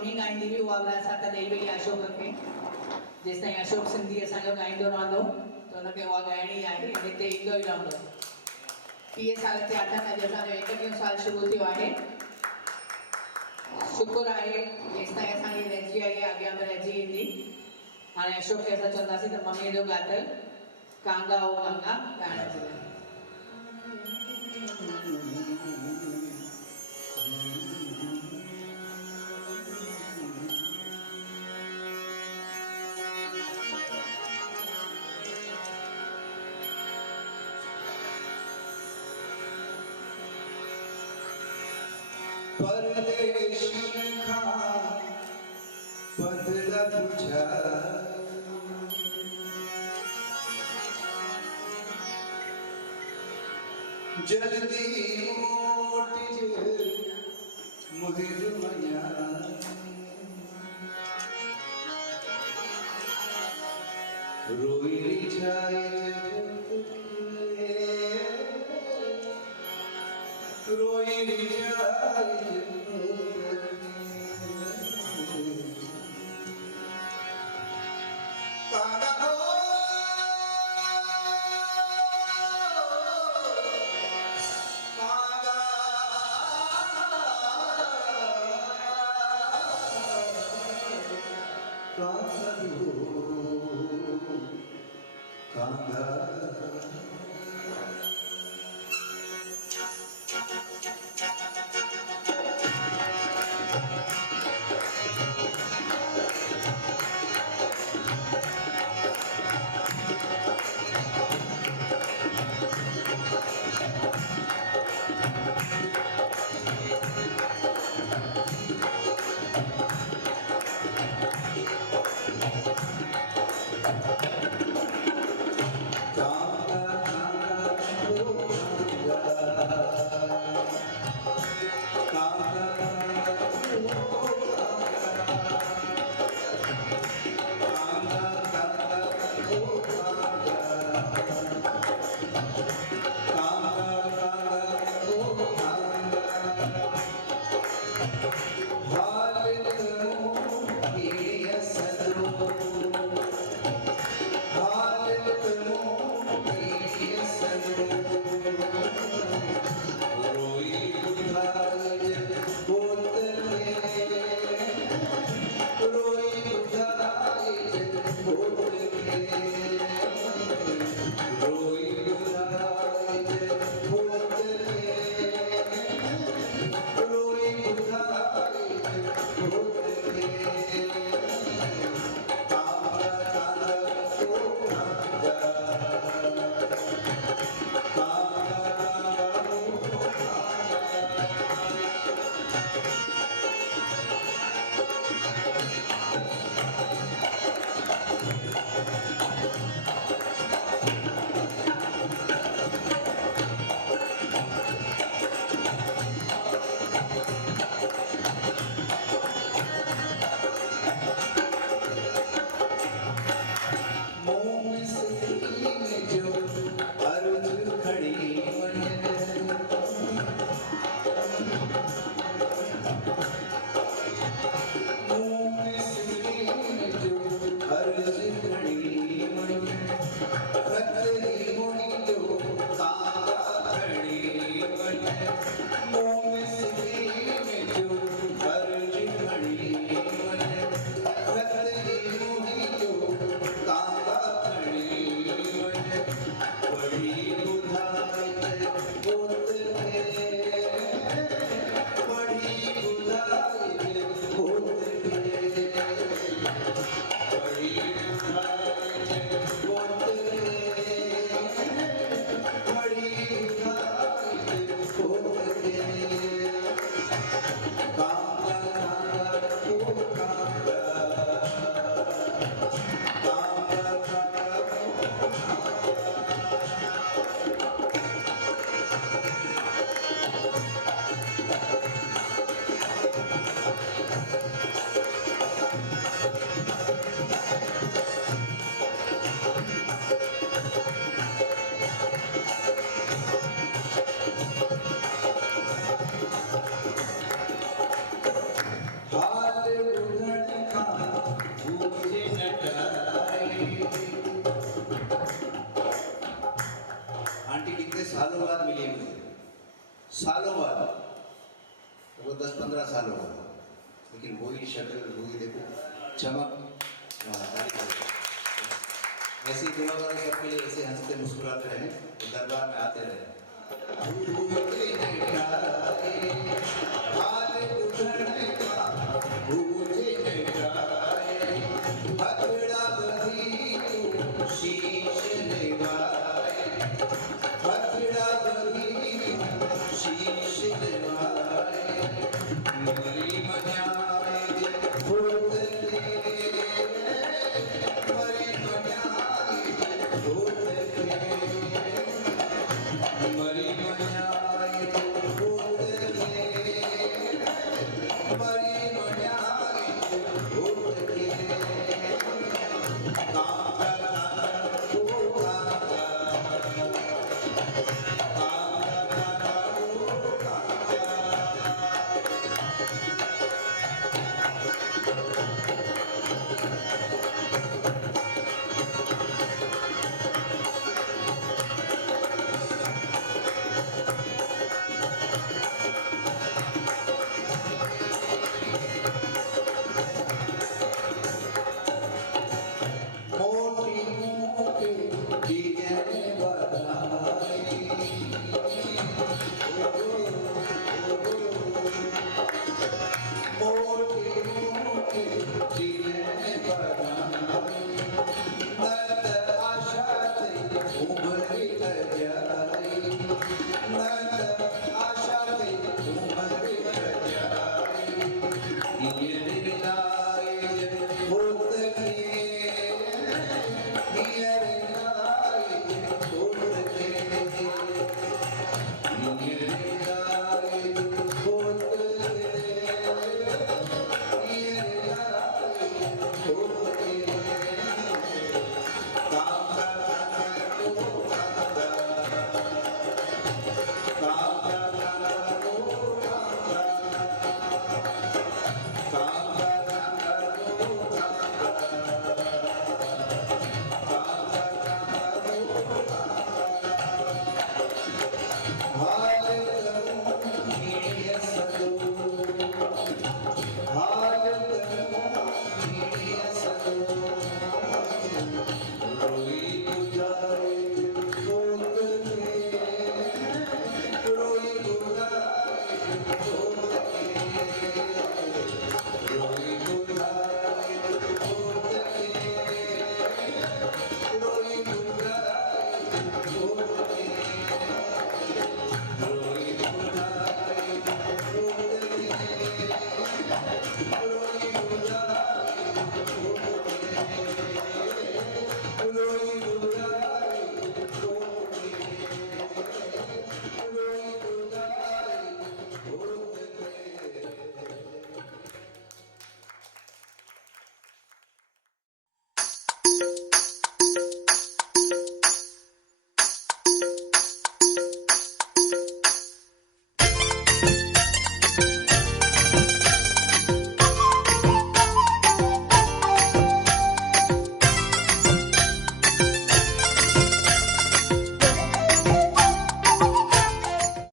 Mummy ॻाईंदी हुई उहा बि असां त ॾेई वई अशोक खे जेसि ताईं अशोक सिंधी असांजो ॻाईंदो रहंदो त हुनखे उहा ॻाइणी आहे हिते ईंदो ई रहंदो 30 साल थिया अथनि अॼु असांजो 31 साल शुरू थियो आहे शुक्र आहे जेसि ताईं असांजी रहिजी आई आहे अॻियां बि रहिजी ईंदी हाणे अशोक खे असां चवंदासीं त मम्मीअ जो ॻातल कांगा ओ गंगा ॻाइण जे लाइ परदेश खां बदला बुझा जल्दी मोट मुहिर मना रोई जाए रोई जाए कांगा हो कांगा कांगा सालों बाद, वो 10-15 सालों बाद, लेकिन वही शक्ल, वही देखो चमक। तारीफ करो। ऐसी दुआ करो सबके लिए, ऐसे हंसते मुस्कुराते रहे और दरबार में आते रहे। भूले निटारे, हाल उठने का, भूले निटारे, अकड़ा बधी तू शी